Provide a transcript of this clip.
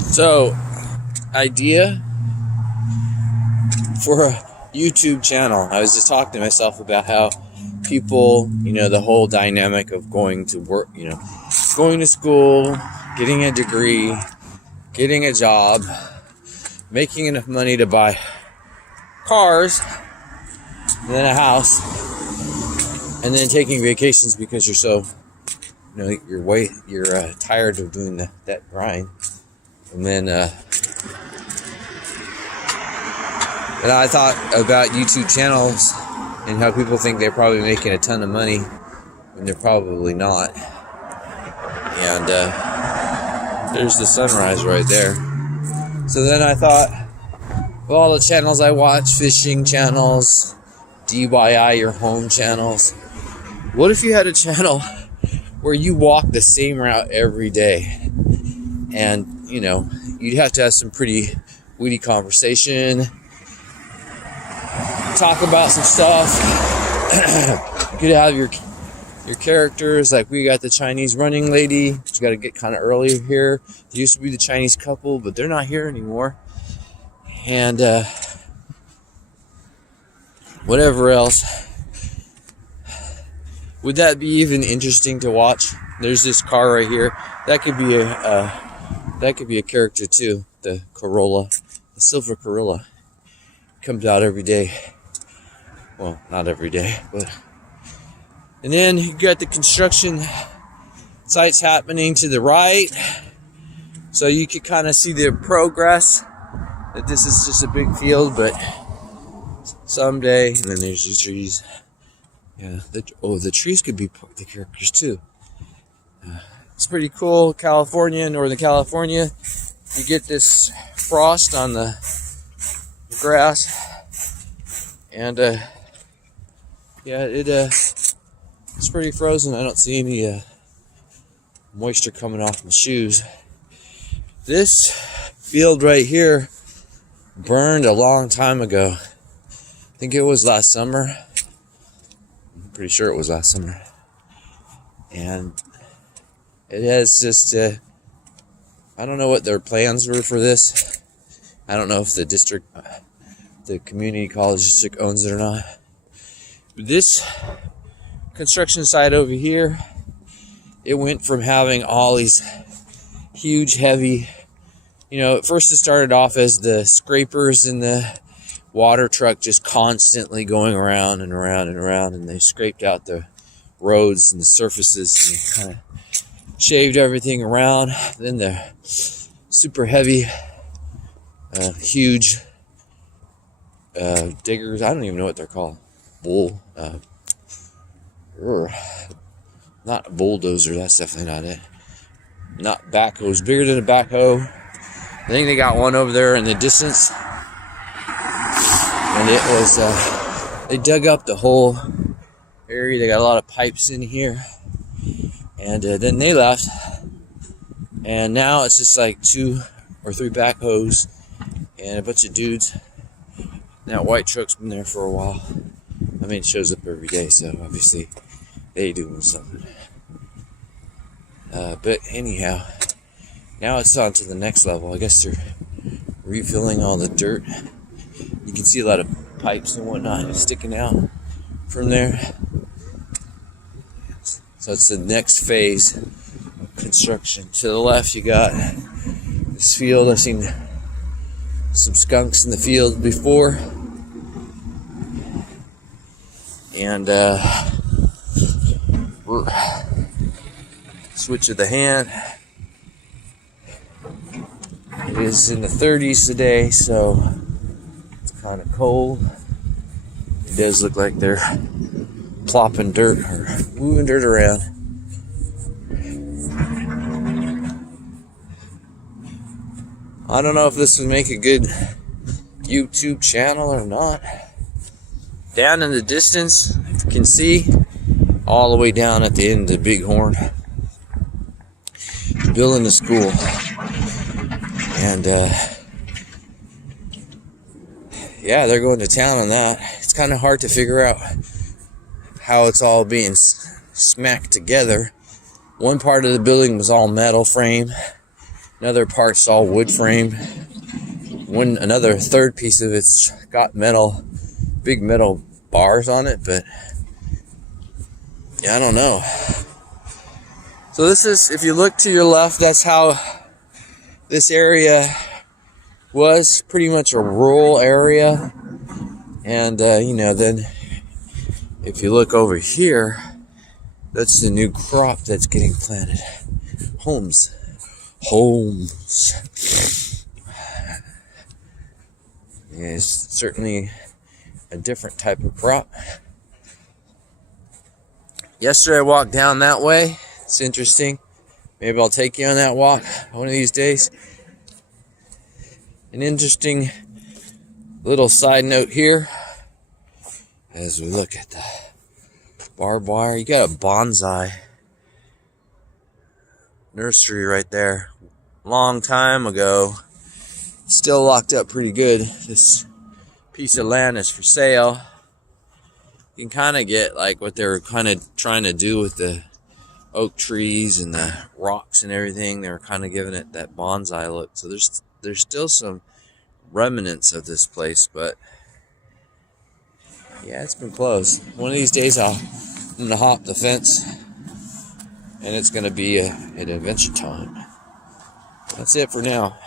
So, idea for a YouTube channel. I was just talking to myself about how people, the whole dynamic of going to work, going to school, getting a degree, getting a job, making enough money to buy cars, and then a house, and then taking vacations because you're so, you're tired of doing that grind. And then, and I thought about YouTube channels and how people think they're probably making a ton of money when they're probably not. And there's the sunrise right there. So then I thought, well, all the channels I watch, fishing channels, DIY your home channels. What if you had a channel where you walk the same route every day? And, you'd have to have some pretty witty conversation, talk about some stuff. You could have your characters, like we got the Chinese running lady. You got to get kind of early here. There used to be the Chinese couple, but they're not here anymore. And whatever else. Would that be even interesting to watch? There's this car right here. That could be a character too. The Corolla, the silver Corolla, comes out every day. Well, not every day, but. And then you got the construction sites happening to the right, so you could kind of see the progress. That this is just a big field, but someday. And then there's the trees. Yeah. The trees could be the characters too. It's pretty cool. California, Northern California, you get this frost on the grass, and it's pretty frozen. I don't see any moisture coming off my shoes. This field right here burned a long time ago. I think it was last summer. I'm pretty sure it was last summer. And it has just, I don't know what their plans were for this. I don't know if the community college district owns it or not. But this construction site over here, it went from having all these huge, heavy, at first it started off as the scrapers in the water truck just constantly going around and around and around, and they scraped out the roads and the surfaces and kind of shaved everything around. Then the super heavy, huge diggers, I don't even know what they're called. Not a bulldozer, that's definitely not it. Not backhoes, bigger than a backhoe. I think they got one over there in the distance. And it was, they dug up the whole area. They got a lot of pipes in here. And then they left. And now it's just like 2 or 3 backhoes and a bunch of dudes. That white truck's been there for a while. I mean, it shows up every day, so obviously they doing something. But anyhow, now it's on to the next level. I guess they're refilling all the dirt. You can see a lot of pipes and whatnot sticking out from there. So it's the next phase of construction. To the left, you got this field. I've seen some skunks in the field before. And switch of the hand. It is in the 30s today, so it's kind of cold. It does look like they're plopping dirt or moving dirt around. I don't know if this would make a good YouTube channel or not. Down in the distance, you can see all the way down at the end of the BigHorn, building the school. And yeah, they're going to town on that. It's kind of hard to figure out how it's all being smacked together. One part of the building was all metal frame, Another part's all wood frame. Another third piece of it's got big metal bars on it, but yeah, I don't know. So this is, if you look to your left, that's how this area was, pretty much a rural area. And then if you look over here, that's the new crop that's getting planted. Homes. Yeah, it's certainly a different type of crop. Yesterday I walked down that way. It's interesting. Maybe I'll take you on that walk one of these days. An interesting little side note here as we look at the barbed wire. You got a bonsai nursery right there. Long time ago. Still locked up pretty good. This piece of land is for sale. You can kind of get like what they're kind of trying to do with the oak trees and the rocks and everything. They were kind of giving it that bonsai look. So there's still some remnants of this place, but yeah, it's been closed. One of these days I'm gonna hop the fence and it's gonna be an adventure time. That's it for now.